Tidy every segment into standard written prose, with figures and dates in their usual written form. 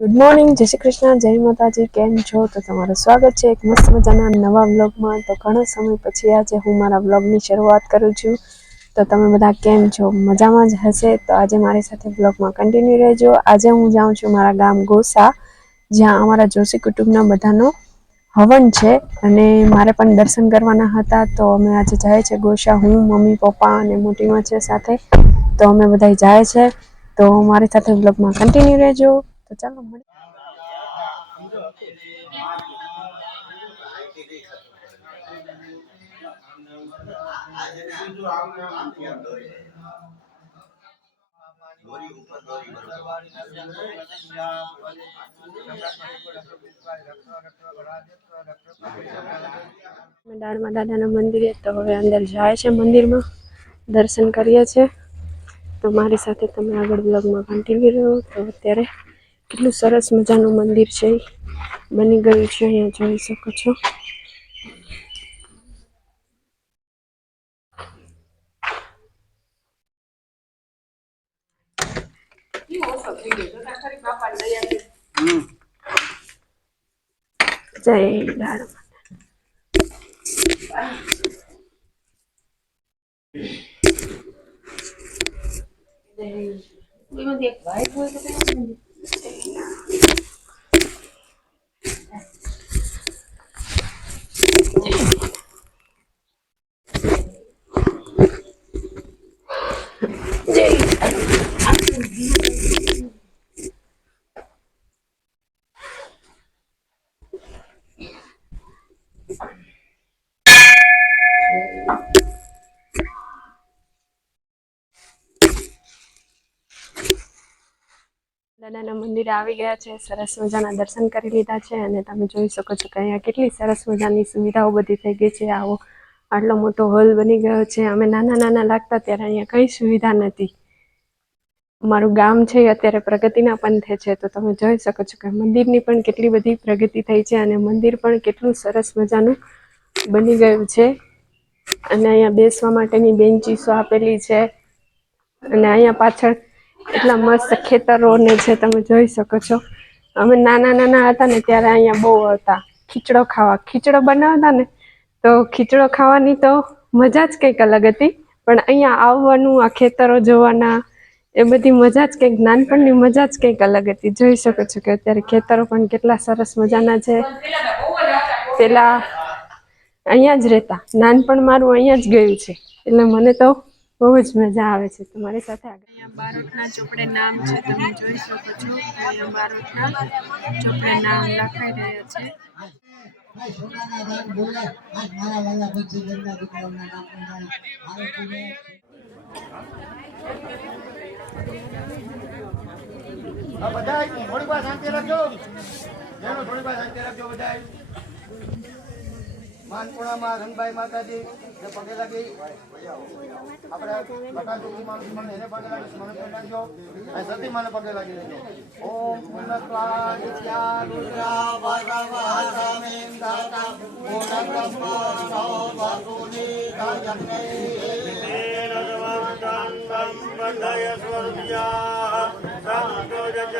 Good morning, જય શ્રી કૃષ્ણ, જય માતાજી. કેમ છો? તો તમારું સ્વાગત છે એક મસ્ત મજાના નવા વ્લોગમાં. તો ઘણા સમય પછી આજે હું મારા વ્લોગની શરૂઆત કરું છું. તો તમે બધા કેમ છો? મજામાં જ હશે. તો આજે મારી સાથે વ્લોગમાં કન્ટિન્યુ રહેજો. આજે હું જાઉં છું મારા ગામ ગોસા, જ્યાં અમારા જોશી કુટુંબના બધાનો હવન છે અને મારે પણ દર્શન કરવાના હતા. તો અમે આજે જાય છે ગોસા, હું, મમ્મી, પપ્પા અને મોટીમાં છે સાથે. તો અમે બધા જાય છે. તો મારી સાથે વ્લોગમાં કન્ટિન્યુ રહેજો. તો ચાલો મળીએ. દાળમાં દાદાના મંદિરે, તો હવે અંદર જાય છે મંદિરમાં, દર્શન કરીએ છે. તો મારી સાથે તમે આગળ બ્લોગમાં કન્ટિન્યુ રહો. તો અત્યારે કેટલું સરસ મજાનું મંદિર છે બની ગયું છે, અહીંયા જોઈ શકો છો. જય દાડ દાદાના મંદિરે આવી ગયા છે. સરસ મજાના દર્શન કરી લીધા છે અને તમે જોઈ શકો છો કે અહીંયા કેટલી સરસ મજાની સુવિધાઓ બધી થઈ ગઈ છે. આટલો મોટો હોલ બની ગયો છે. અમે નાના નાના લાગતા ત્યારે અહીંયા કઈ સુવિધા નથી. અમારું ગામ છે અત્યારે પ્રગતિના પંથે છે. તો તમે જોઈ શકો છો કે મંદિરની પણ કેટલી બધી પ્રગતિ થઈ છે અને મંદિર પણ કેટલું સરસ મજાનું બની ગયું છે. અને અહીંયા બેસવા માટેની બેન્ચીસો આપેલી છે અને અહીંયા પાછળ એટલા મસ્ત ખેતરોને છે, તમે જોઈ શકો છો. અમે નાના નાના હતા ને ત્યારે અહીંયા બહુ હતા ખીચડો ખાવા. ખીચડો બનાવતા ને તો ખીચડો ખાવાની તો મજા જ કંઈક અલગ હતી. પણ અહીંયા આવવાનું, આ ખેતરો જોવાના, એ બધી મજા જ કંઈક, નાનપણની મજા જ કંઈક અલગ હતી. જોઈ શકો છો કે અત્યારે ખેતરો પણ કેટલા સરસ મજાના છે. પેલા અહીંયા જ રહેતા, નાનપણ મારું અહીંયા જ ગયું છે એટલે મને તો બહુ જ મજા આવે છે. તમારી સાથે અહીંયા બારોટના ચોપડે નામ છે, તમે જોઈ શકો છો. અહીંયા બારોટના ચોપડે નામ લખાઈ રહ્યા છે. બધા થોડી વાર શાંતિ રાખજો. થોડી વાર શાંતિ રાખજો બધા. માનપુરામાં રંગભાઈ માતાજી પગે લાગી આપણે બટા ચોકીમાં એને પગે લાગી મને પગે લાગજો અને સતી મને પગે લાગી દેજો. ઓમ પુનઃ નિત્યા રુદ્રા ભગવાન દાતા પુનઃ ભગુની કાયમે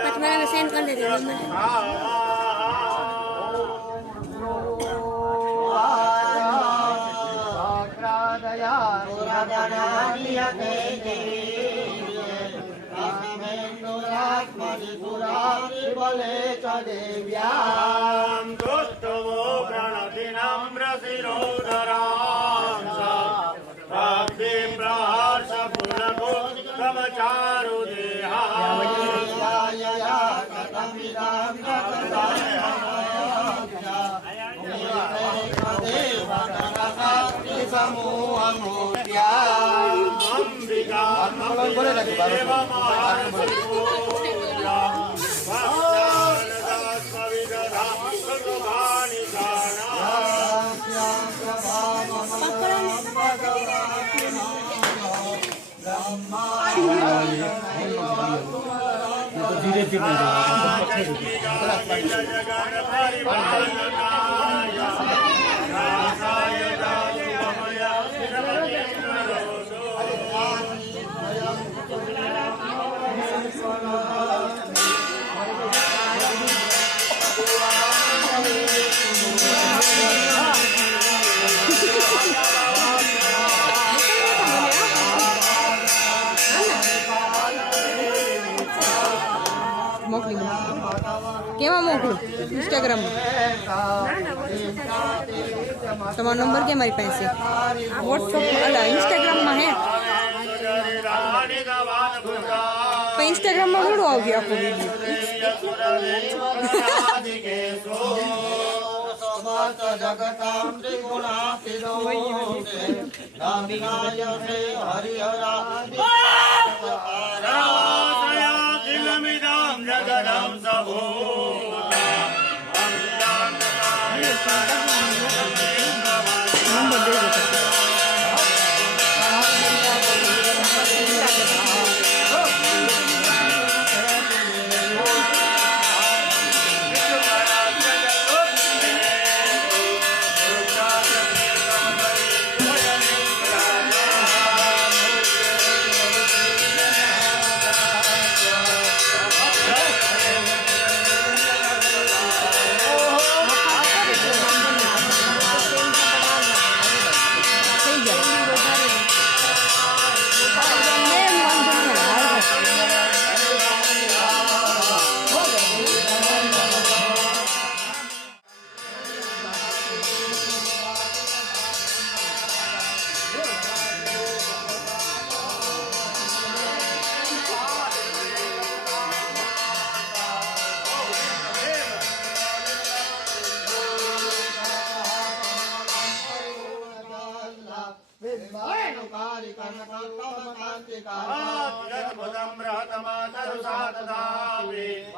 પટવાળા સેન્ડ કરી દેજો. धीरे धीरे કેમાં મોકલું ઇન્સ્ટાગ્રામમાં તમારો નંબર કે મારી પાસે વોટ્સઅપ અલા ઇન્સ્ટાગ્રામમાં હે પણ ઇન્સ્ટાગ્રામમાં થોડું આવ્યું આખું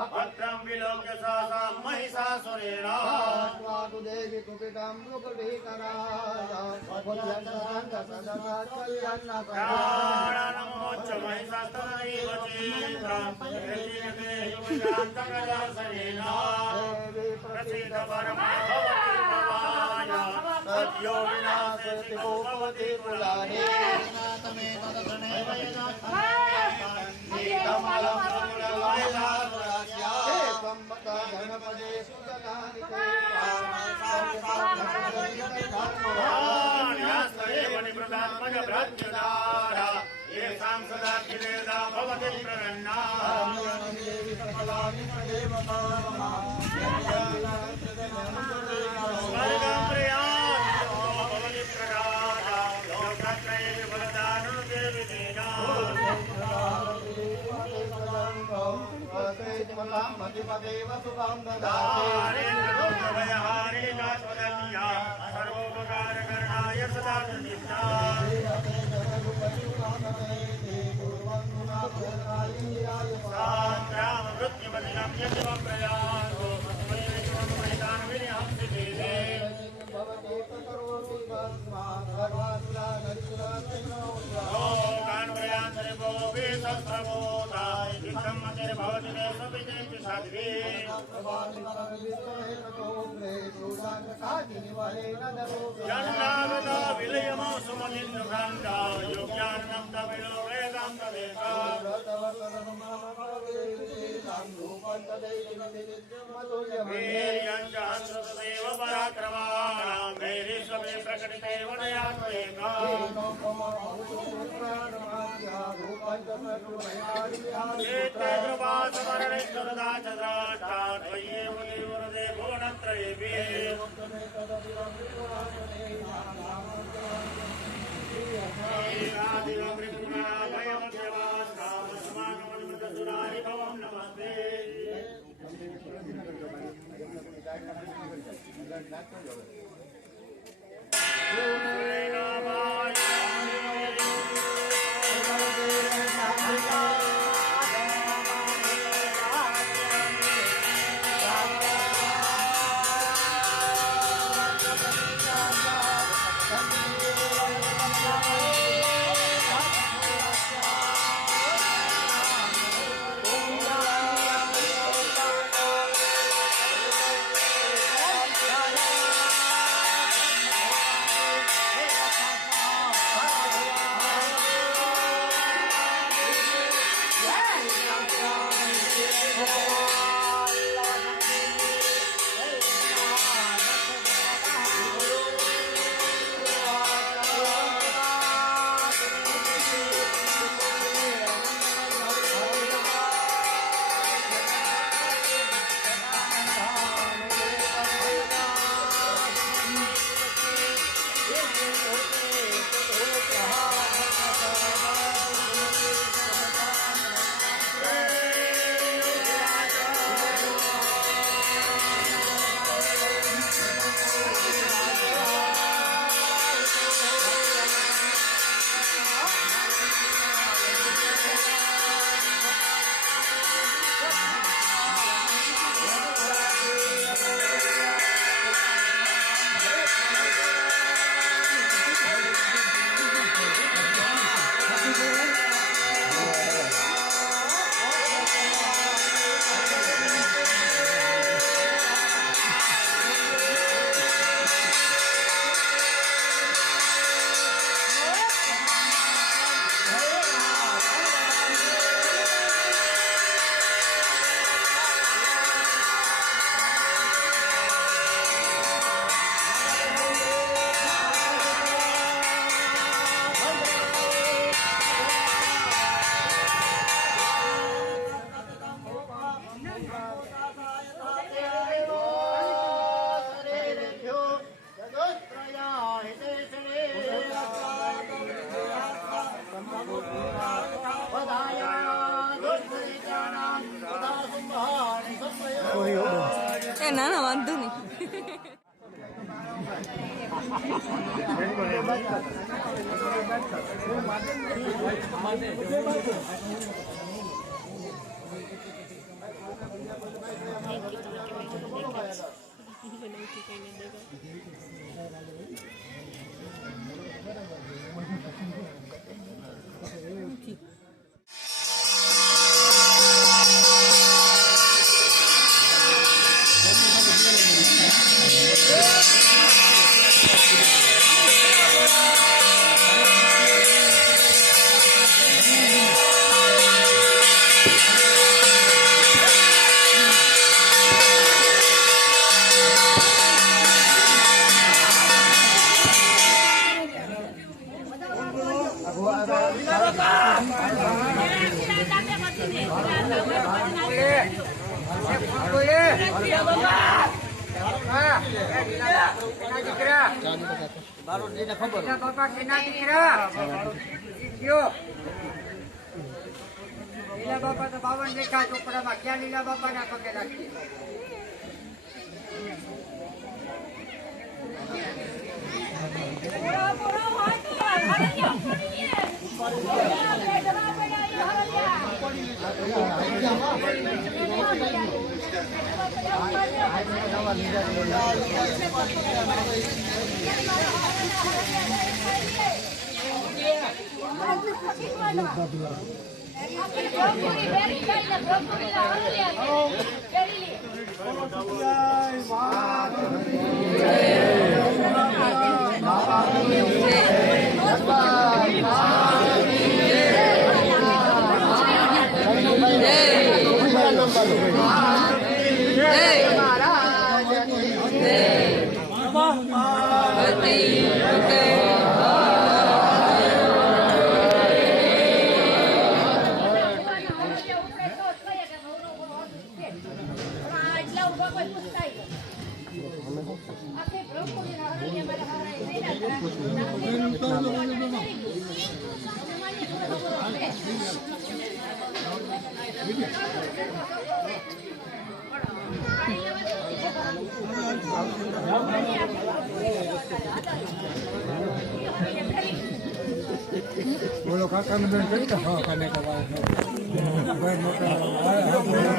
भद्रं विलोक्य सा महिषासुरेण प्राणमोच्च महिषास्तनैव चेन्द्रं प्रसीद परमा भवति भवाय सद्यो विनाशेति को भवति कुलानि मतिपदेव शुभं ददाति सर्वोपकारकरणाय सदा प्रतिष्ठा मृत्युमदिनं यजवं प्रयासो महितान् विनिहं सिद्धे लोकान् प्रयान्ते भोगे सहस्रभूता इत्थं मतिर् भवति देशविजयति साध्वी जन्नागता विलयमो सुमनिन्दुखण्डा योग्यान्नं तविलो वेदां तदेका वीर्यं च हंसतदेव पराक्रमाणां वैरिष्वमे प्रकटिते वदयात्मेका चेते कृपासमरणेश्वरदा च द्राष्टा त्वय्येव देवरदे भुवनत्रयेऽपि भयमध्यवास्तामस्माकमन्मृतसुरारि भवं नमस्ते કે ના ના વાંધો નહીં. લીલા બાપા તો 52 લેખા ચોપડામાં ક્યાં લીલા બાપા ના પગે રાખીએ. બોલો કાકા ને બેન કેટલા હા કાને કવાય ભાઈ મોટા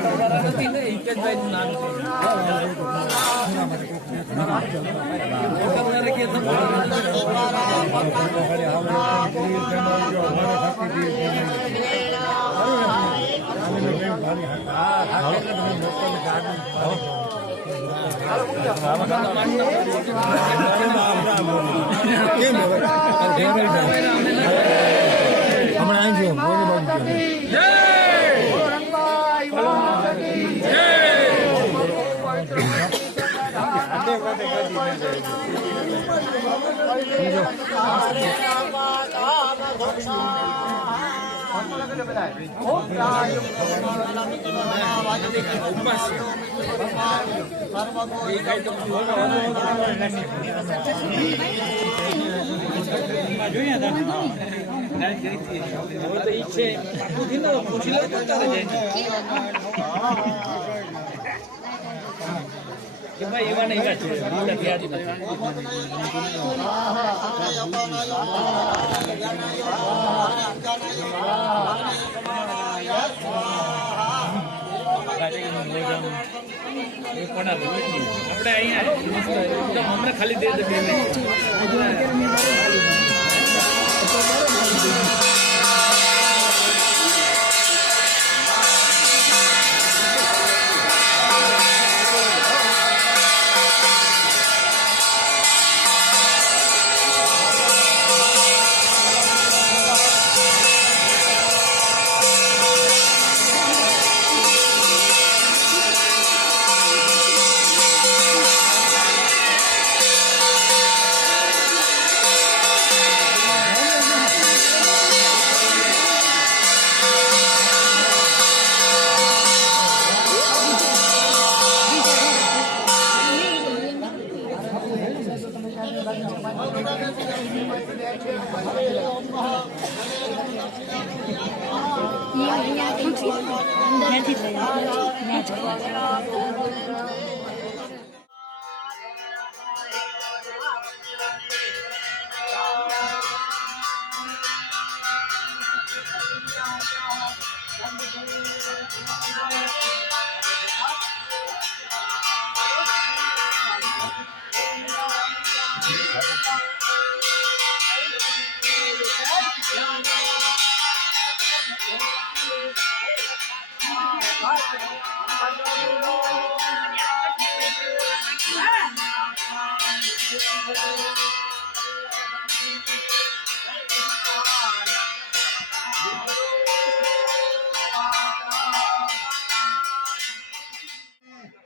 હમણાં આવી આપણે અહીંયા હમણાં ખાલી દે ત્યાંથી જ લઈ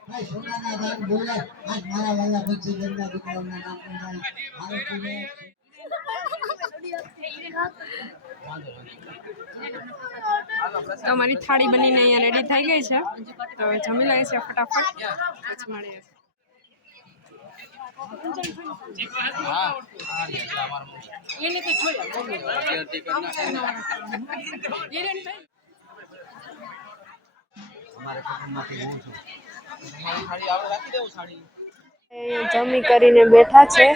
ભાઈ સોનાના દાન બોલે આજ મારા વાલા પછી ગંગા દીકરાઓના નામ બોલાય આરોપીને તો અમારી થાળી બનીને અહીંયા રેડી થઈ ગઈ છે તો હવે જમી લઈએ છીએ ફટાફટ પછી મળીએ જમી કરીને બેઠા છે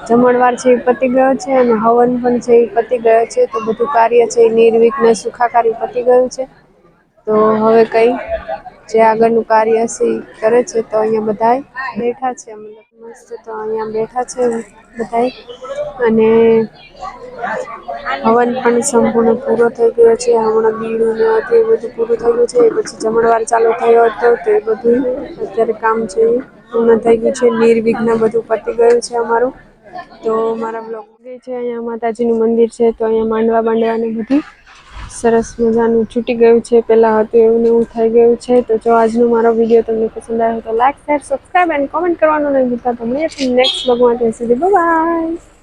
જમણવાર છે એ પતી ગયો છે અને હવન પણ છે એ પતી ગયો છે તો બધું કાર્ય છે એ નિર્વિઘ્ન સુખાકારી પતી ગયું છે તો હવે કંઈ જે આગળનું કાર્ય છે એ કરે છે તો અહીંયા બધાય બેઠા છે મસ્ત તો અહીંયા બેઠા છે બધાય અને હવન પણ સંપૂર્ણ પૂરો થઈ ગયો છે હમણાં બીડું ને હતું એ બધું પૂરું થઈ ગયું છે પછી જમણવાર ચાલુ થયો હતો તો એ બધું અત્યારે કામ છે એ પૂર્ણ થઈ ગયું છે નિર્વિઘ્ન બધું પતી ગયું છે અમારું તો મારા બ્લોગ છે અહીંયા માતાજીનું મંદિર છે તો અહીંયા માંડવા બાંડવાને બધું સરસ મજાનું છૂટી ગયું છે પહેલાં હતું એવું ને એવું થઈ ગયું છે તો જો આજનો મારો વિડીયો તમને પસંદ આવ્યો તો like share subscribe and comment કરવાનું નહીં ભૂલતા તો મળીએ નેક્સ્ટ બ્લોગમાં ત્યાં સુધી બાય.